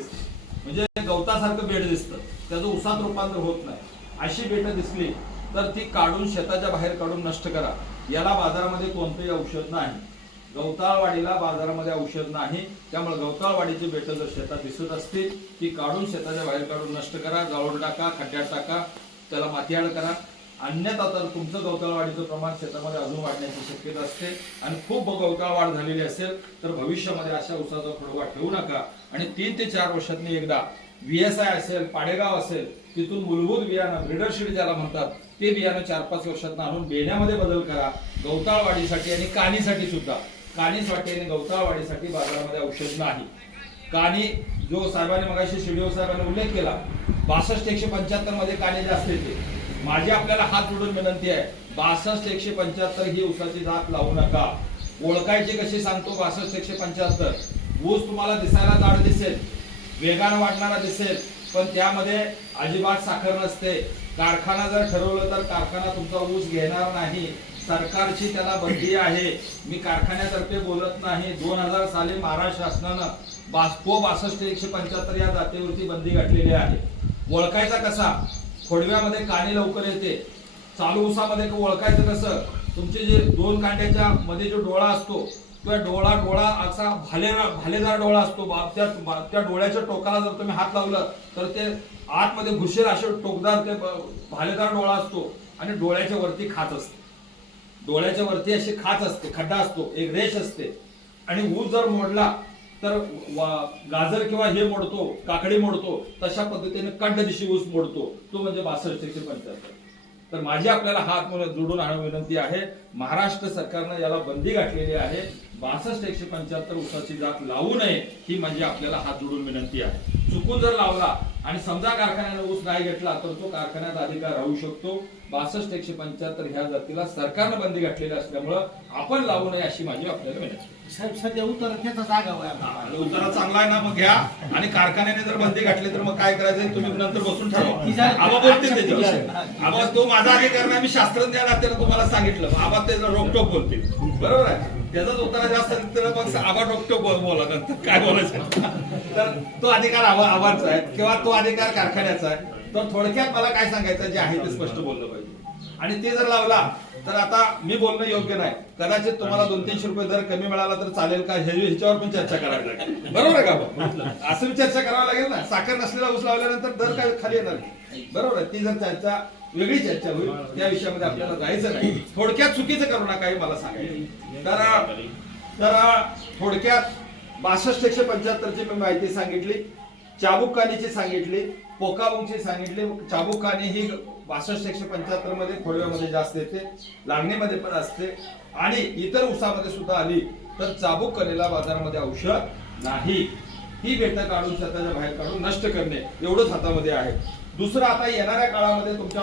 म्हणजे गवतासारखं बेड दिसतं. त्याचं उसात रूपांतर होत नाही. अशी बेटं दिसली तर ती काढून शेताच्या बाहेर काढून नष्ट करा. याला बाजारामध्ये कोणतंही औषध नाही. गवताळवाडीला बाजारामध्ये औषध नाही. त्यामुळे गवताळवाडीची बेटं जर शेतात दिसत असतील ती काढून शेताच्या बाहेर काढून नष्ट करा. जाळून टाका खड्ड्यात टाका त्याला मातीआड करा. अन्यथा तर तुमचं गवताळवाढीचं प्रमाण शेतामध्ये अजून वाढण्याची शक्यता असते आणि खूप गवताळ वाढ झालेली असेल तर भविष्यामध्ये अशा उसाचा फडवा ठेवू नका. आणि तीन ते चार वर्षांनी एकदा व्हीएसआय असेल पाडेगाव असेल तिथून मूलभूत बियाणं ब्रिडरशीड ज्याला म्हणतात ते बियाणं चार पाच वर्षात आणून बेण्यामध्ये बदल करा. गवताळ वाढीसाठी आणि कानीसाठी सुद्धा. कानीसाठी आणि गवताळ वाढीसाठी बाजारामध्ये औषध नाही. कानी जो साहेबांनी मगाशी शिडिओ साहेबांनी उल्लेख केला बासष्ट एकशे पंच्याहत्तरमध्ये काने जास्त येते. माझी आपल्याला हात जोडून विनंती आहे बासष्ट एकशे पंच्याहत्तर ही ऊसाची जात लावू नका. ओळखायची कशी सांगतो बासष्ट एकशे पंच्याहत्तर? ऊस तुम्हाला दिसायला जाड दिसेल वेगानं वाढणारा दिसेल पण त्यामध्ये अजिबात साखर नसते. कारखाना जर ठरवलं तर कारखाना तुमचा ऊस घेणार नाही. सरकारची त्याला बंदी आहे. मी कारखान्यातर्फे बोलत नाही. दोन हजार साली महाराष्ट्र शासनानं बास्पो बासष्ट एकशे पंच्याहत्तर या जातीवरती बंदी घातलेली आहे. ओळखायचा कसा? खोडव्यामध्ये कानी लवकर येते. चालू उसामध्ये ओळखायचं कसं? तुमचे जे दोन कांड्याच्या मध्ये जो डोळा असतो किंवा डोळा डोळा असा भालेदार भालेदार डोळा असतो. त्या त्या डोळ्याच्या टोकाला जर तुम्ही हात लावलं तर ते आतमध्ये घुसेल असे टोकदार ते भालेदार डोळा असतो आणि डोळ्याच्या वरती खाच असते. डोळ्याच्या वरती अशी खाच असते खड्डा असतो एक रेष असते. आणि ऊस जर मोडला तर वा- गाजर किंवा हे मोडतो काकडी मोडतो तशा पद्धतीने कंड दिशी ऊस मोडतो. तो म्हणजे बासष्ट एकशे पंच्याहत्तर. तर माझी आपल्याला हात म्हणून जोडून आणून विनंती आहे. महाराष्ट्र सरकारनं याला बंदी घातलेली आहे. बासष्ट एकशे पंच्याहत्तर ऊसाची जात लावू नये ही म्हणजे आपल्याला हात जोडून विनंती आहे. चुकून जर लावला आणि समजा कारखान्याने ऊस नाही घेतला तर तो कारखान्यात अधिकार राहू शकतो. बासष्ट एकशे पंच्याहत्तर ह्या जातीला सरकारनं बंदी घातलेली असल्यामुळं आपण लावू नये अशी माझी आपल्याला विनंती साहेब सध्या उत्तर त्याचा जागा चांगला आहे ना मग घ्या. आणि कारखान्याने जर बंदी घातली तर मग काय करायचं? तुम्ही नंतर बसून ठरवा. आबा बोलतील त्याच्याविषयी. आबा तो माझा अधिकार नाही मी शास्त्रज्ञ नात्यानं तुम्हाला सांगितलं. आबा त्याचं रोकटोक बोलतील. बरोबर आहे? त्याचाच उत्तर जास्त तर मग आबा रोकटोक बोल- बोला नंतर. काय बोलायचं? तर तो अधिकार आबा आबाचा आहे. किंवा तो अधिकार कारखान्याचा आहे. तर थोडक्यात मला काय सांगायचं जे आहे ते स्पष्ट बोललं पाहिजे. आणि ते जर लावला तर आता मी बोलणं योग्य नाही. कदाचित तुम्हाला दोन तीनशे रुपये दर कमी मिळाला तर चालेल का? हे ह्याच्यावर पण चर्चा करावी लागेल. बरोबर आहे का? असं चर्चा करावी लागेल ना. साखर नसलेला ऊस लावल्यानंतर दर काय खाली येणार नाही. बरोबर आहे? ती जर चर्चा वेगळी चर्चा होईल त्या विषयामध्ये आपल्याला जायचं नाही. थोडक्यात चुकीचं करू नका हे मला सांगायचं तर तर थोडक्यात बासष्ट एकशे पंच्याहत्तरची मी माहिती सांगितली. चाबुकानेचे सांगितले पोकाबुंगची सांगितले. चाबुकाने ही बासष्ट एकशे पंच्याहत्तरमध्ये खोडव्यामध्ये जास्त येते लागणीमध्ये पण असते. आणि इतर उसामध्ये सुद्धा आली तर चाबूक कलेला बाजारामध्ये औषध नाही. ही बेटं काढून शेताच्या बाहेर काढून नष्ट करणे एवढंच हातामध्ये आहे. दुसरं आता येणाऱ्या काळामध्ये तुमच्या